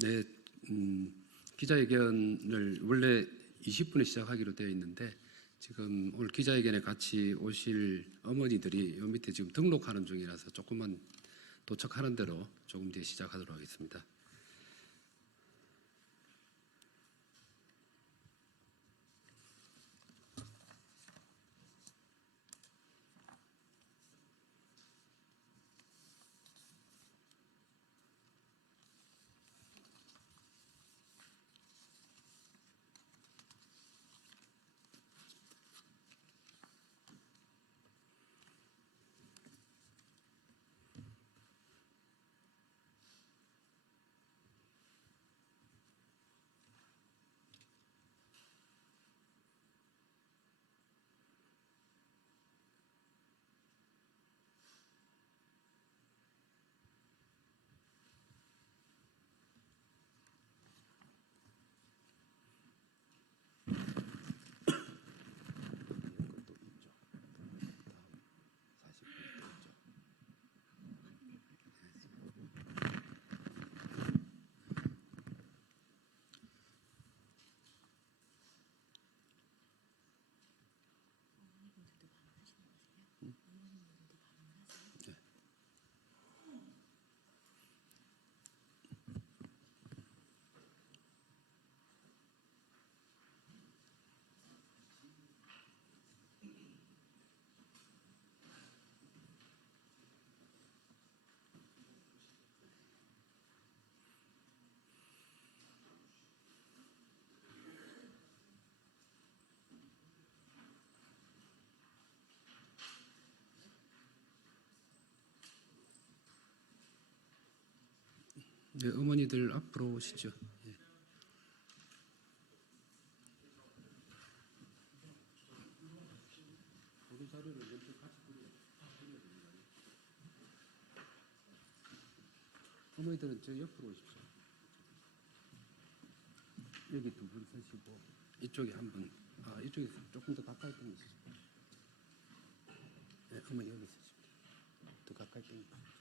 네, 기자회견을 원래 20분에 시작하기로 되어 있는데 지금 오늘 기자회견에 같이 오실 어머니들이 요 밑에 지금 등록하는 중이라서 조금만 도착하는 대로 조금 뒤에 시작하도록 하겠습니다. 네, 어머니들 앞으로 오시죠. 예. 어머니들은 저 옆으로 오십시오. 여기 두 분 서시고 이쪽에 한 분, 이쪽에 조금 더 가까이 당기시죠. 네, 어머니 여기 서십시오. 더 가까이 당기시죠.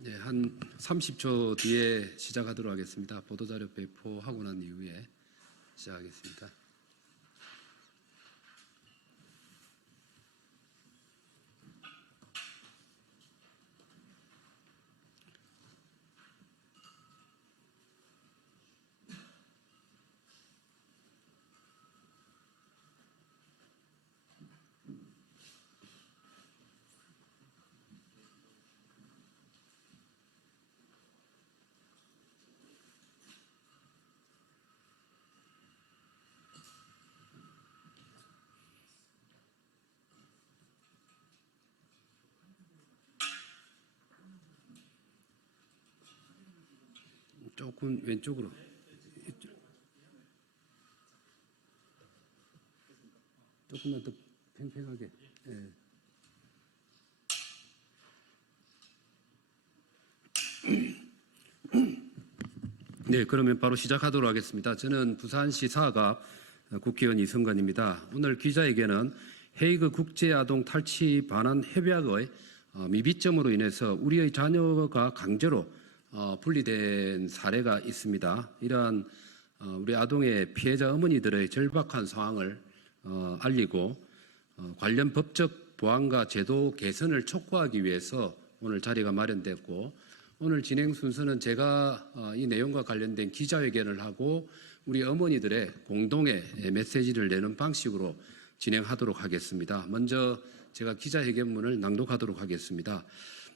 네, 한 30초 뒤에 시작하도록 하겠습니다. 보도자료 배포하고 난 이후에 시작하겠습니다. 조금 왼쪽으로. 조금만 더 팽팽하게. 예. 네, 그러면 바로 시작하도록 하겠습니다. 저는 부산시 사갑 국회의원 이성건입니다. 오늘 기자회견은 헤이그 국제아동 탈취 반환 협약의 미비점으로 인해서 우리의 자녀가 강제로 분리된 사례가 있습니다. 이러한 우리 아동의 피해자 어머니들의 절박한 상황을 알리고 관련 법적 보완과 제도 개선을 촉구하기 위해서 오늘 자리가 마련됐고, 오늘 진행 순서는 제가 이 내용과 관련된 기자회견을 하고 우리 어머니들의 공동의 메시지를 내는 방식으로 진행하도록 하겠습니다. 먼저 제가 기자회견문을 낭독하도록 하겠습니다.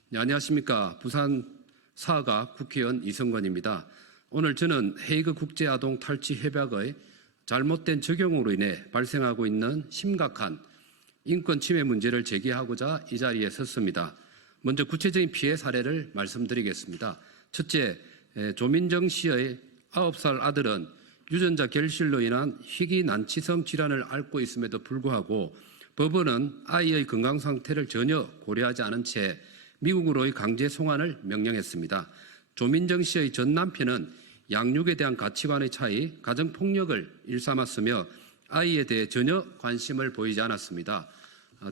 네, 안녕하십니까. 부산 사갑 국회의원 이성건입니다. 오늘 저는 헤이그 국제아동 탈취 협약의 잘못된 적용으로 인해 발생하고 있는 심각한 인권 침해 문제를 제기하고자 이 자리에 섰습니다. 먼저 구체적인 피해 사례를 말씀드리겠습니다. 첫째, 조민정 씨의 9살 아들은 유전자 결실로 인한 희귀난치성 질환을 앓고 있음에도 불구하고 법원은 아이의 건강 상태를 전혀 고려하지 않은 채 미국으로의 강제 송환을 명령했습니다. 조민정 씨의 전 남편은 양육에 대한 가치관의 차이, 가정폭력을 일삼았으며 아이에 대해 전혀 관심을 보이지 않았습니다.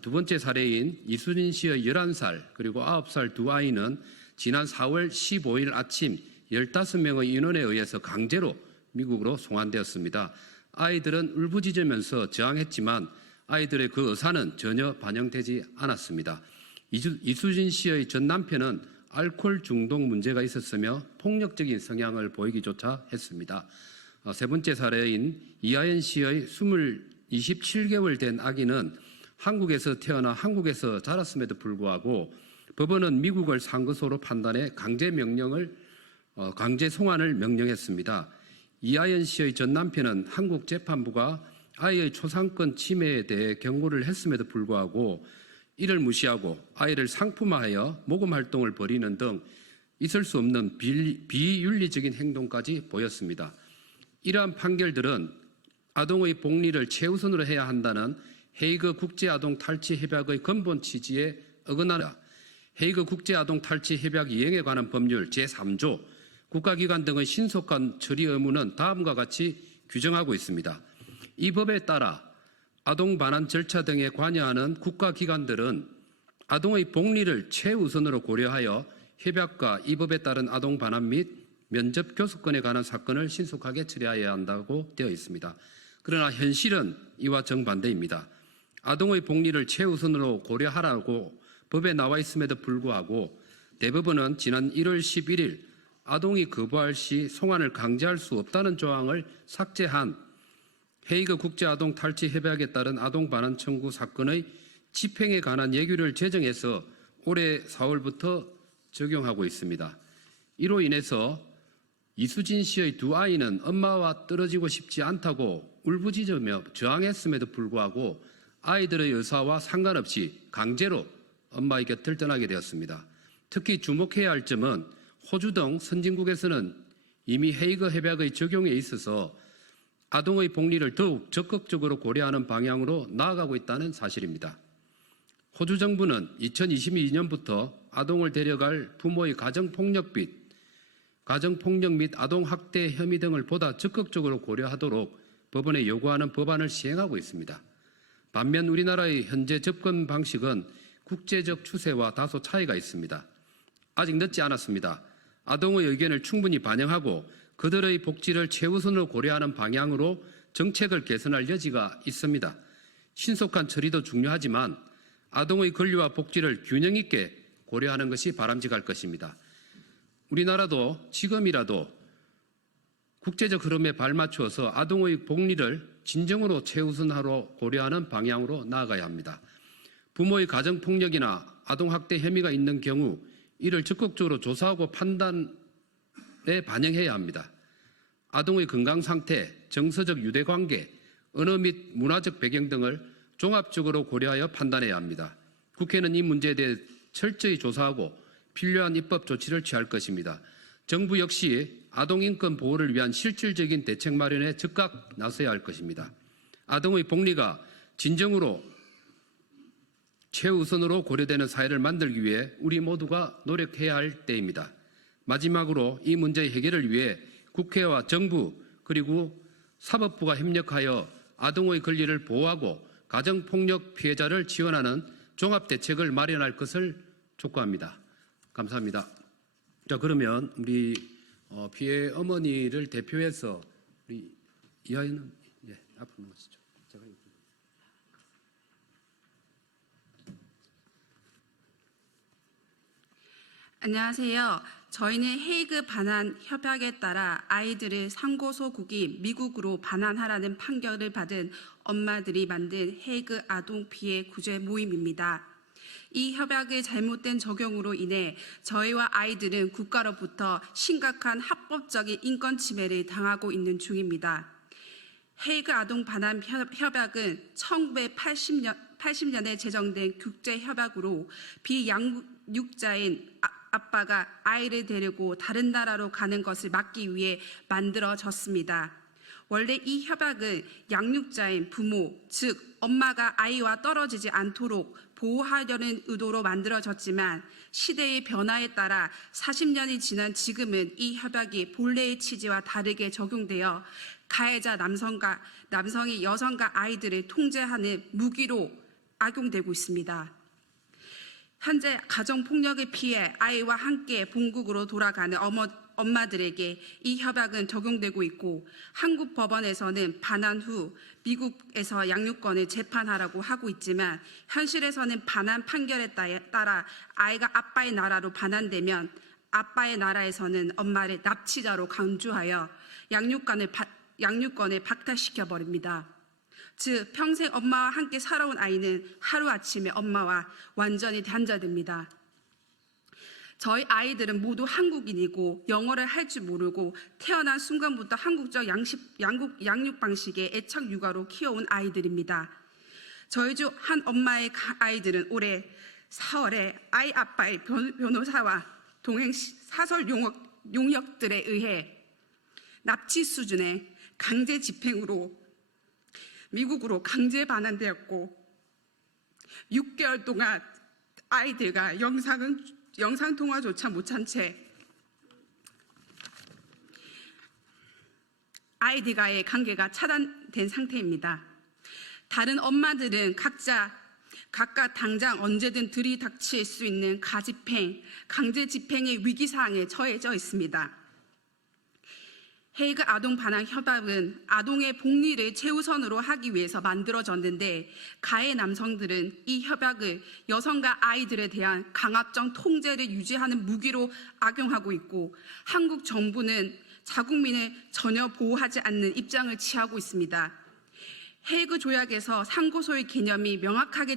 두 번째 사례인 이수진 씨의 11살 그리고 9살 두 아이는 지난 4월 15일 아침 15명의 인원에 의해서 강제로 미국으로 송환되었습니다. 아이들은 울부짖으면서 저항했지만 아이들의 그 의사는 전혀 반영되지 않았습니다. 이수진 씨의 전 남편은 알코올 중독 문제가 있었으며 폭력적인 성향을 보이기조차 했습니다. 세 번째 사례인 이하연 씨의 27개월 된 아기는 한국에서 태어나 한국에서 자랐음에도 불구하고 법원은 미국을 상거소로 판단해 강제 송환을 명령했습니다. 이하연 씨의 전 남편은 한국 재판부가 아이의 초상권 침해에 대해 경고를 했음에도 불구하고 이를 무시하고 아이를 상품화하여 모금 활동을 벌이는 등 있을 수 없는 비윤리적인 행동까지 보였습니다. 이러한 판결들은 아동의 복리를 최우선으로 해야 한다는 헤이그 국제아동탈취협약의 근본 취지에 어긋나다. 헤이그 국제아동탈취협약 이행에 관한 법률 제3조 국가기관 등의 신속한 처리 의무는 다음과 같이 규정하고 있습니다. 이 법에 따라 아동 반환 절차 등에 관여하는 국가기관들은 아동의 복리를 최우선으로 고려하여 협약과 이 법에 따른 아동 반환 및 면접 교섭권에 관한 사건을 신속하게 처리해야 한다고 되어 있습니다. 그러나 현실은 이와 정반대입니다. 아동의 복리를 최우선으로 고려하라고 법에 나와 있음에도 불구하고 대법원은 지난 1월 11일 아동이 거부할 시 송환을 강제할 수 없다는 조항을 삭제한 헤이그 국제아동탈취협약에 따른 아동 반환 청구 사건의 집행에 관한 예규를 제정해서 올해 4월부터 적용하고 있습니다. 이로 인해서 이수진 씨의 두 아이는 엄마와 떨어지고 싶지 않다고 울부짖으며 저항했음에도 불구하고 아이들의 의사와 상관없이 강제로 엄마의 곁을 떠나게 되었습니다. 특히 주목해야 할 점은 호주 등 선진국에서는 이미 헤이그 협약의 적용에 있어서 아동의 복리를 더욱 적극적으로 고려하는 방향으로 나아가고 있다는 사실입니다. 호주 정부는 2022년부터 아동을 데려갈 부모의 가정폭력 및 아동학대 혐의 등을 보다 적극적으로 고려하도록 법원에 요구하는 법안을 시행하고 있습니다. 반면 우리나라의 현재 접근 방식은 국제적 추세와 다소 차이가 있습니다. 아직 늦지 않았습니다. 아동의 의견을 충분히 반영하고 그들의 복지를 최우선으로 고려하는 방향으로 정책을 개선할 여지가 있습니다. 신속한 처리도 중요하지만 아동의 권리와 복지를 균형 있게 고려하는 것이 바람직할 것입니다. 우리나라도 지금이라도 국제적 흐름에 발맞추어서 아동의 복리를 진정으로 최우선으로 고려하는 방향으로 나아가야 합니다. 부모의 가정폭력이나 아동학대 혐의가 있는 경우 이를 적극적으로 조사하고 판단에 반영해야 합니다. 아동의 건강 상태, 정서적 유대관계, 언어 및 문화적 배경 등을 종합적으로 고려하여 판단해야 합니다. 국회는 이 문제에 대해 철저히 조사하고 필요한 입법 조치를 취할 것입니다. 정부 역시 아동인권 보호를 위한 실질적인 대책 마련에 즉각 나서야 할 것입니다. 아동의 복리가 진정으로 최우선으로 고려되는 사회를 만들기 위해 우리 모두가 노력해야 할 때입니다. 마지막으로 이 문제의 해결을 위해 국회와 정부 그리고 사법부가 협력하여 아동의 권리를 보호하고 가정폭력 피해자를 지원하는 종합대책을 마련할 것을 촉구합니다. 감사합니다. 자, 그러면 우리 피해 어머니를 대표해서 우리 이하연 앞으로 나오시죠. 안녕하세요. 저희는 헤이그 반환 협약에 따라 아이들을 상고소국이 미국으로 반환하라는 판결을 받은 엄마들이 만든 헤이그 아동 피해 구제 모임입니다. 이 협약의 잘못된 적용으로 인해 저희와 아이들은 국가로부터 심각한 합법적인 인권 침해를 당하고 있는 중입니다. 헤이그 아동 반환 협약은 1980년에 제정된 국제협약으로 비양육자인 아빠가 아이를 데리고 다른 나라로 가는 것을 막기 위해 만들어졌습니다. 원래 이 협약은 양육자인 부모, 즉 엄마가 아이와 떨어지지 않도록 보호하려는 의도로 만들어졌지만 시대의 변화에 따라 40년이 지난 지금은 이 협약이 본래의 취지와 다르게 적용되어 가해자 남성이 여성과 아이들을 통제하는 무기로 악용되고 있습니다. 현재 가정폭력을 피해 아이와 함께 본국으로 돌아가는 엄마들에게 이 협약은 적용되고 있고, 한국 법원에서는 반환 후 미국에서 양육권을 재판하라고 하고 있지만, 현실에서는 반환 판결에 따라 아이가 아빠의 나라로 반환되면 아빠의 나라에서는 엄마를 납치자로 간주하여 양육권을 박탈시켜 버립니다. 즉, 평생 엄마와 함께 살아온 아이는 하루아침에 엄마와 완전히 단절됩니다. 저희 아이들은 모두 한국인이고 영어를 할 줄 모르고 태어난 순간부터 한국적 양육 방식의 애착 육아로 키워온 아이들입니다. 저희 중 한 엄마의 아이들은 올해 4월에 아이 아빠의 변호사와 동행 사설 용역들에 의해 납치 수준의 강제 집행으로 미국으로 강제 반환되었고, 6개월 동안 아이들과 영상통화조차 못한 채 아이들과의 관계가 차단된 상태입니다. 다른 엄마들은 각각 당장 언제든 들이닥칠 수 있는 가집행, 강제 집행의 위기상황에 처해져 있습니다. 헤이그 아동 반환 협약은 아동의 복리를 최우선으로 하기 위해서 만들어졌는데, 가해 남성들은 이 협약을 여성과 아이들에 대한 강압적 통제를 유지하는 무기로 악용하고 있고, 한국 정부는 자국민을 전혀 보호하지 않는 입장을 취하고 있습니다. 헤이그 조약에서 상고소의 개념이 명확하게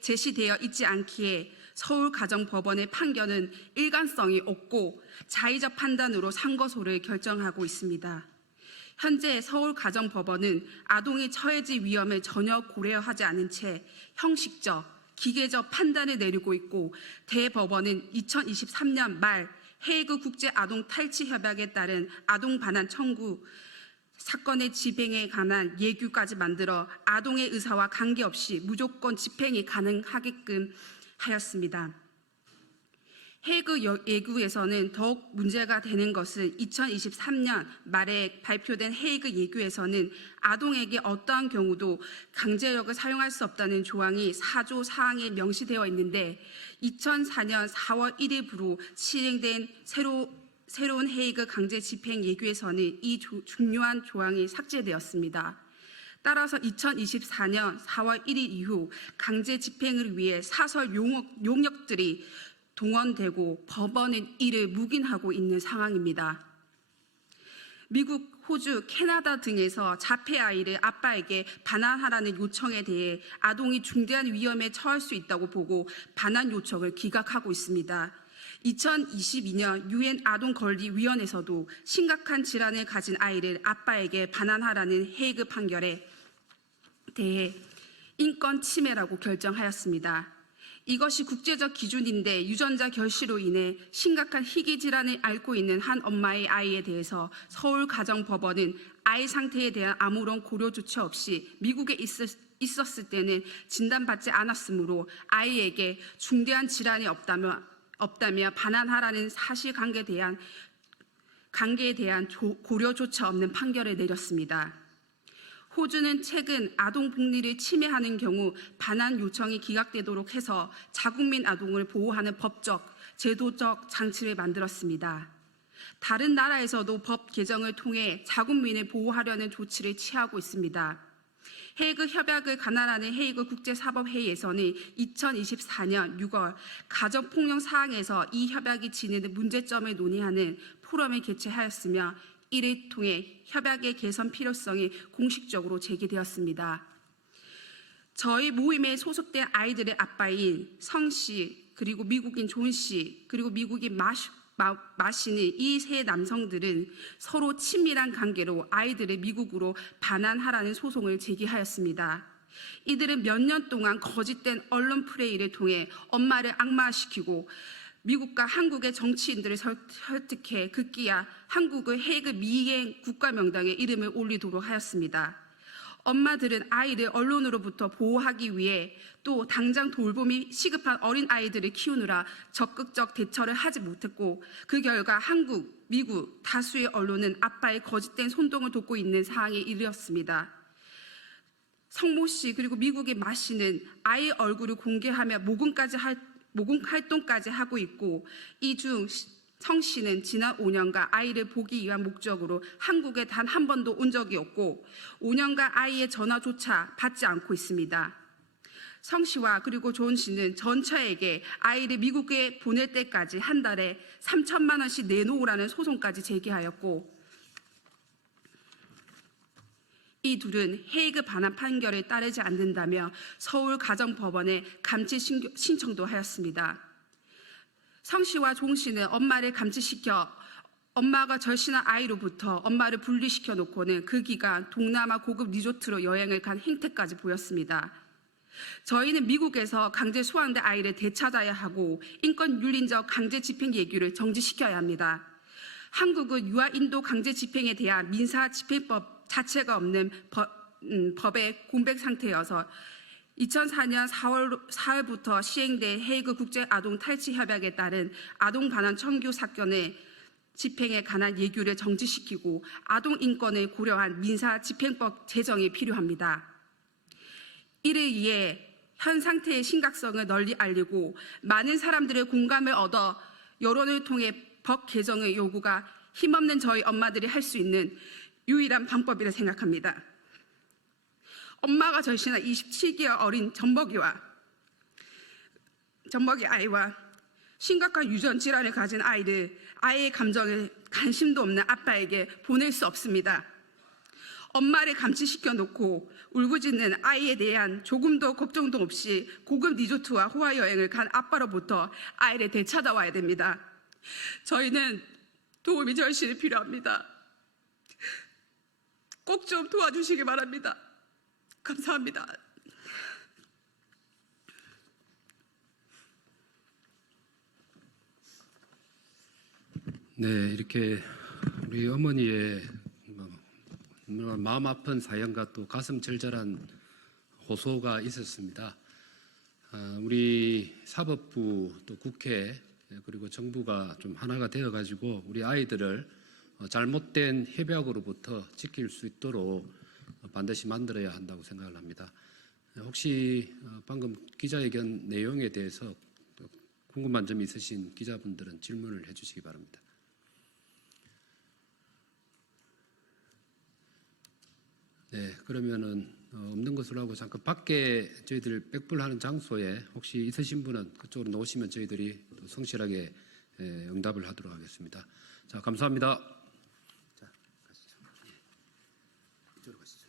제시되어 있지 않기에 서울가정법원의 판결은 일관성이 없고 자의적 판단으로 상고소를 결정하고 있습니다. 현재 서울가정법원은 아동이 처해질 위험을 전혀 고려하지 않은 채 형식적, 기계적 판단을 내리고 있고, 대법원은 2023년 말 헤이그 국제아동탈취협약에 따른 아동 반환 청구 사건의 집행에 관한 예규까지 만들어 아동의 의사와 관계없이 무조건 집행이 가능하게끔 하였습니다. 헤이그 예규에서는 더욱 문제가 되는 것은 2023년 말에 발표된 헤이그 예규에서는 아동에게 어떠한 경우도 강제력을 사용할 수 없다는 조항이 4조 사항에 명시되어 있는데, 2004년 4월 1일부로 실행된 새로운 헤이그 강제 집행 예규에서는 이 중요한 조항이 삭제되었습니다. 따라서 2024년 4월 1일 이후 강제 집행을 위해 사설 용역들이 동원되고 법원은 이를 묵인하고 있는 상황입니다. 미국, 호주, 캐나다 등에서 자폐 아이를 아빠에게 반환하라는 요청에 대해 아동이 중대한 위험에 처할 수 있다고 보고 반환 요청을 기각하고 있습니다. 2022년 유엔 아동권리위원회에서도 심각한 질환을 가진 아이를 아빠에게 반환하라는 헤이그 판결에 대해 인권 침해라고 결정하였습니다. 이것이 국제적 기준인데, 유전자 결실로 인해 심각한 희귀 질환을 앓고 있는 한 엄마의 아이에 대해서 서울가정법원은 아이 상태에 대한 아무런 고려 조치 없이 미국에 있었을 때는 진단받지 않았으므로 아이에게 중대한 질환이 없다며 반환하라는 사실관계에 대한 고려조차 없는 판결을 내렸습니다. 호주는 최근 아동 복리를 침해하는 경우 반환 요청이 기각되도록 해서 자국민 아동을 보호하는 법적, 제도적 장치를 만들었습니다. 다른 나라에서도 법 개정을 통해 자국민을 보호하려는 조치를 취하고 있습니다. 헤이그 협약을 관할하는 헤이그 국제사법회의에서는 2024년 6월 가정폭력 사항에서 이 협약이 지니는 문제점을 논의하는 포럼을 개최하였으며, 이를 통해 협약의 개선 필요성이 공식적으로 제기되었습니다. 저희 모임에 소속된 아이들의 아빠인 성 씨, 그리고 미국인 존 씨, 그리고 미국인 마시는 이 세 남성들은 서로 친밀한 관계로 아이들을 미국으로 반환하라는 소송을 제기하였습니다. 이들은 몇 년 동안 거짓된 언론 플레이를 통해 엄마를 악마시키고 미국과 한국의 정치인들을 설득해 급기야 한국의 헤이그 미행 국가명단에 이름을 올리도록 하였습니다. 엄마들은 아이를 언론으로부터 보호하기 위해 또 당장 돌봄이 시급한 어린 아이들을 키우느라 적극적 대처를 하지 못했고, 그 결과 한국, 미국 다수의 언론은 아빠의 거짓된 손동을 돕고 있는 상황에 이르렀습니다. 성모 씨 그리고 미국의 마 씨는 아이 얼굴을 공개하며 모금 활동까지 하고 있고, 이 중 성 씨는 지난 5년간 아이를 보기 위한 목적으로 한국에 단 한 번도 온 적이 없고 5년간 아이의 전화조차 받지 않고 있습니다. 성 씨와 그리고 존 씨는 전처에게 아이를 미국에 보낼 때까지 한 달에 3천만 원씩 내놓으라는 소송까지 제기하였고, 이 둘은 헤이그 반환 판결에 따르지 않는다며 서울가정법원에 감치 신청도 하였습니다. 성 씨와 종 씨는 엄마를 감치시켜 엄마가 절신한 아이로부터 엄마를 분리시켜 놓고는 그 기간 동남아 고급 리조트로 여행을 간 행태까지 보였습니다. 저희는 미국에서 강제 소환된 아이를 되찾아야 하고 인권 윤리적 강제 집행 예규를 정지시켜야 합니다. 한국은 유아 인도 강제 집행에 대한 민사 집행법 자체가 없는 법의 공백 상태여서 2004년 4월부터 시행된 헤이그 국제 아동 탈취 협약에 따른 아동 반환 청구 사건의 집행에 관한 예규를 정지시키고 아동 인권을 고려한 민사 집행법 제정이 필요합니다. 이를 위해 현 상태의 심각성을 널리 알리고 많은 사람들의 공감을 얻어 여론을 통해 법 개정의 요구가 힘없는 저희 엄마들이 할 수 있는 유일한 방법이라 생각합니다. 엄마가 절신한 27개월 어린 젖먹이 아이와 심각한 유전 질환을 가진 아이를 아이의 감정에 관심도 없는 아빠에게 보낼 수 없습니다. 엄마를 감치시켜 놓고 울부짖는 아이에 대한 조금도 걱정도 없이 고급 리조트와 호화 여행을 간 아빠로부터 아이를 되찾아와야 됩니다. 저희는 도움이 절실히 필요합니다. 꼭 좀 도와주시기 바랍니다. 감사합니다. 네, 이렇게 우리 어머니의 마음 아픈 사연과 또 가슴 절절한 호소가 있었습니다. 우리 사법부 또 국회 그리고 정부가 좀 하나가 되어가지고 우리 아이들을 잘못된 협약으로부터 지킬 수 있도록 반드시 만들어야 한다고 생각을 합니다. 혹시 방금 기자회견 내용에 대해서 궁금한 점이 있으신 기자분들은 질문을 해주시기 바랍니다. 네, 그러면은 없는 것으로 하고 잠깐 밖에 저희들 백불하는 장소에 혹시 있으신 분은 그쪽으로 나오시면 저희들이 또 성실하게 응답을 하도록 하겠습니다. 자, 감사합니다. 자, 가시죠. 이쪽으로 가시죠.